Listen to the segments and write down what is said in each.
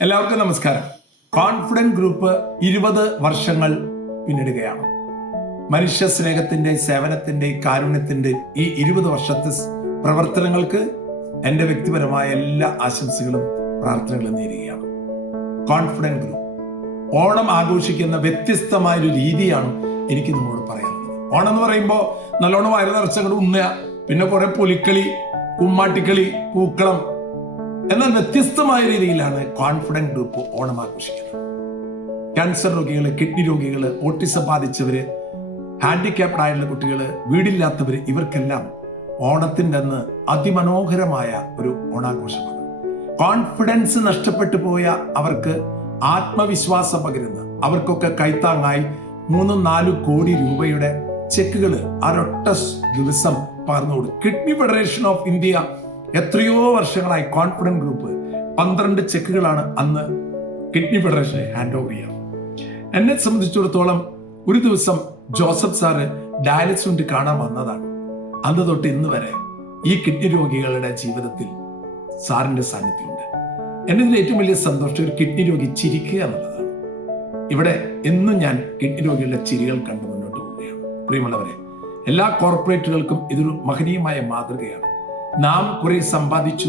എല്ലാവർക്കും നമസ്കാരം. Confident group 20 വർഷങ്ങൾ പിന്നിടുകയാണ്. മനുഷ്യ സ്നേഹത്തിന്റെ, സേവനത്തിന്റെ, കാരുണ്യത്തിന്റെ ഈ 20 വർഷത്തെ പ്രവർത്തനങ്ങൾക്ക് എൻ്റെ വ്യക്തിപരമായ എല്ലാ ആശംസകളും പ്രാർത്ഥനകളും നേരുകയാണ്. കോൺഫിഡന്റ് ഗ്രൂപ്പ് ഓണം ആഘോഷിക്കുന്ന വ്യത്യസ്തമായൊരു രീതിയാണ് എനിക്ക് നിങ്ങളോട് പറയാനുള്ളത്. ഓണം എന്ന് പറയുമ്പോൾ നല്ലോണം വയറ് നിറച്ചങ്ങോട്ട് ഉണ്ണുക, പിന്നെ കുറെ പുലിക്കളി, കുമ്മാട്ടിക്കളി, പൂക്കളം. എന്നാൽ വ്യത്യസ്തമായ രീതിയിലാണ് കോൺഫിഡന്റ് ഗ്രൂപ്പ് ഓണം ആഘോഷിക്കുന്നത്. ക്യാൻസർ രോഗികള്, കിഡ്നി രോഗികള്, ഓട്ടിസം ബാധിച്ചവര്, ഹാൻഡിക്യാപ്ഡ് ആയിട്ടുള്ള കുട്ടികള്, വീടില്ലാത്തവര്, ഇവർക്കെല്ലാം ഓണത്തിൻ്റെ അന്ന് അതിമനോഹരമായ ഒരു ഓണാഘോഷമാണ്. കോൺഫിഡൻസ് നഷ്ടപ്പെട്ടു പോയ അവർക്ക് ആത്മവിശ്വാസം പകരുന്ന, അവർക്കൊക്കെ കൈത്താങ്ങായി 3-4 കോടി രൂപയുടെ ചെക്കുകൾ ഒരൊറ്റ ദിവസം പകർന്നു. കിഡ്നി ഫെഡറേഷൻ ഓഫ് ഇന്ത്യ എത്രയോ വർഷങ്ങളായി കോൺഫിഡന്റ് ഗ്രൂപ്പ് 12 ചെക്കുകളാണ് അന്ന് കിഡ്നി ഫെഡറേഷനെ ഹാൻഡ് ഓവർ ചെയ്യാം. എന്നെ സംബന്ധിച്ചിടത്തോളം ഒരു ദിവസം ജോസഫ് സാറ് ഡയാലിസിസ് കൊണ്ട് കാണാൻ വന്നതാണ്. അന്ന് തൊട്ട് ഇന്ന് വരെ ഈ കിഡ്നി രോഗികളുടെ ജീവിതത്തിൽ സാറിന്റെ സാന്നിധ്യമുണ്ട്. എന്നതിൽ ഏറ്റവും വലിയ സന്തോഷം ഒരു കിഡ്നി രോഗി ചിരിക്കുക എന്നുള്ളതാണ്. ഇവിടെ എന്നും ഞാൻ കിഡ്നി രോഗികളുടെ ചിരികൾ കണ്ട് മുന്നോട്ട് പോവുകയാണ്. പ്രിയമുള്ളവരെ, എല്ലാ കോർപ്പറേറ്റുകൾക്കും ഇതൊരു മഹനീയമായ മാതൃകയാണ്. നാം കുറെ സമ്പാദിച്ചു,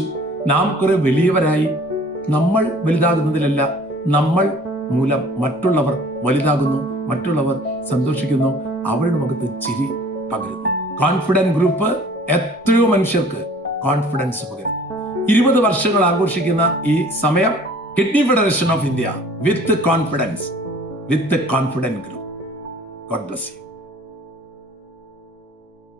നാം കുറെ വലിയവരായി, നമ്മൾ വലുതാകുന്നതിലല്ല, നമ്മൾ മൂലം മറ്റുള്ളവർ വലുതാകുന്നു, മറ്റുള്ളവർ സന്തോഷിക്കുന്നു, അവരുടെ മുഖത്ത് ചിരി പകരുന്നു. കോൺഫിഡന്റ് ഗ്രൂപ്പ് എത്രയോ മനുഷ്യർക്ക് കോൺഫിഡൻസ് പകരുന്നു. 20 വർഷങ്ങൾ ആഘോഷിക്കുന്ന ഈ സമയം kidney federation of India with confidence, with confident group. God bless you.